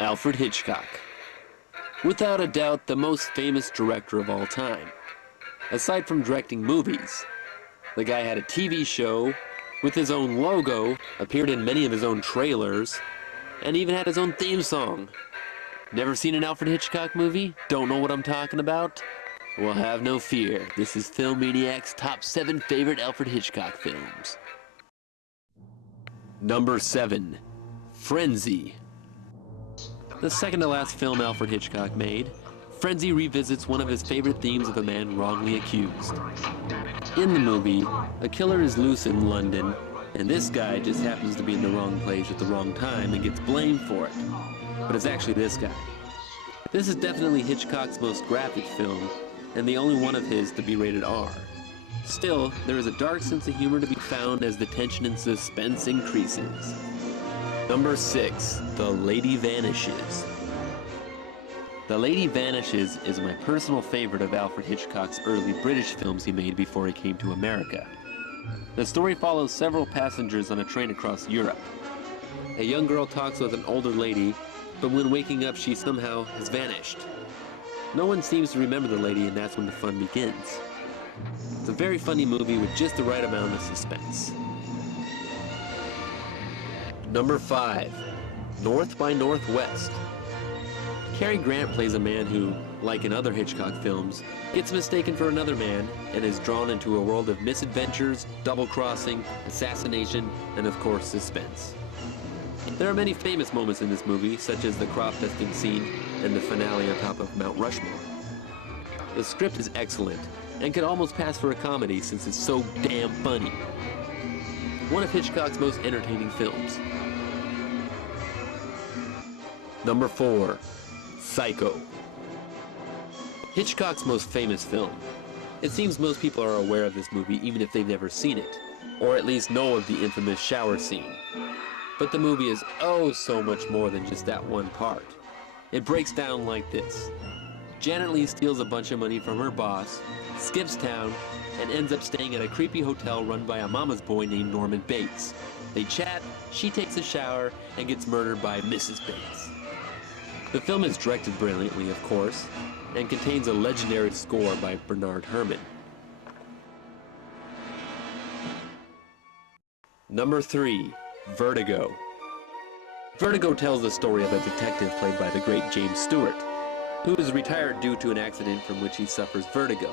Alfred Hitchcock. Without a doubt, the most famous director of all time. Aside from directing movies, the guy had a TV show with his own logo, appeared in many of his own trailers, and even had his own theme song. Never seen an Alfred Hitchcock movie? Don't know what I'm talking about? Well, have no fear. This is Film Maniac's top 7 favorite Alfred Hitchcock films. Number 7. Frenzy. The second to last film Alfred Hitchcock made, Frenzy revisits one of his favorite themes of a man wrongly accused. In the movie, a killer is loose in London, and this guy just happens to be in the wrong place at the wrong time and gets blamed for it. But it's actually this guy. This is definitely Hitchcock's most graphic film, and the only one of his to be rated R. Still, there is a dark sense of humor to be found as the tension and suspense increases. Number 6. The Lady Vanishes. The Lady Vanishes is my personal favorite of Alfred Hitchcock's early British films he made before he came to America. The story follows several passengers on a train across Europe. A young girl talks with an older lady, but when waking up she somehow has vanished. No one seems to remember the lady, and that's when the fun begins. It's a very funny movie with just the right amount of suspense. Number 5. North by Northwest. Cary Grant plays a man who, like in other Hitchcock films, gets mistaken for another man and is drawn into a world of misadventures, double-crossing, assassination, and of course suspense. There are many famous moments in this movie, such as the crop dusting scene and the finale on top of Mount Rushmore. The script is excellent and could almost pass for a comedy since it's so damn funny. One of Hitchcock's most entertaining films. Number 4. Psycho. Hitchcock's most famous film. It seems most people are aware of this movie even if they've never seen it, or at least know of the infamous shower scene. But the movie is oh so much more than just that one part. It breaks down like this. Janet Leigh steals a bunch of money from her boss, skips town, and ends up staying at a creepy hotel run by a mama's boy named Norman Bates. They chat, she takes a shower, and gets murdered by Mrs. Bates. The film is directed brilliantly, of course, and contains a legendary score by Bernard Herrmann. Number 3. Vertigo. Vertigo tells the story of a detective played by the great James Stewart, who is retired due to an accident from which he suffers vertigo.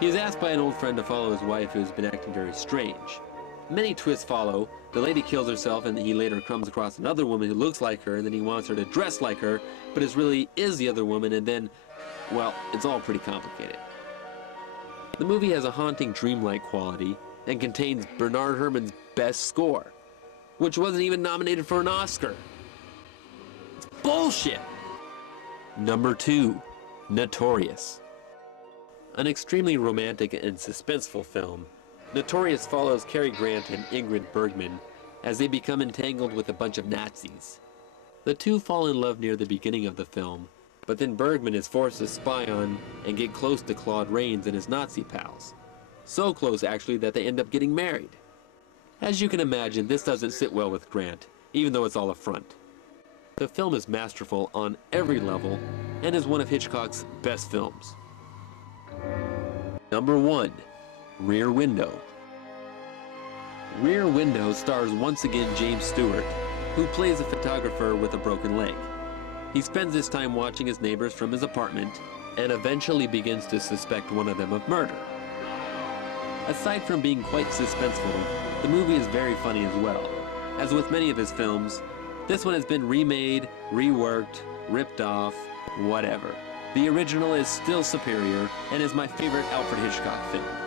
He is asked by an old friend to follow his wife who has been acting very strange. Many twists follow. The lady kills herself and he later comes across another woman who looks like her, and then he wants her to dress like her, but it really is the other woman, and then, well, it's all pretty complicated. The movie has a haunting dreamlike quality and contains Bernard Herrmann's best score, which wasn't even nominated for an Oscar. It's bullshit! Number 2. Notorious. An extremely romantic and suspenseful film, Notorious follows Cary Grant and Ingrid Bergman as they become entangled with a bunch of Nazis. The two fall in love near the beginning of the film, but then Bergman is forced to spy on and get close to Claude Rains and his Nazi pals. So close, actually, that they end up getting married. As you can imagine, this doesn't sit well with Grant, even though it's all a front. The film is masterful on every level and is one of Hitchcock's best films. Number 1. Rear Window. Rear Window stars once again James Stewart, who plays a photographer with a broken leg. He spends his time watching his neighbors from his apartment and eventually begins to suspect one of them of murder. Aside from being quite suspenseful, the movie is very funny as well. As with many of his films, this one has been remade, reworked, ripped off, whatever. The original is still superior and is my favorite Alfred Hitchcock film.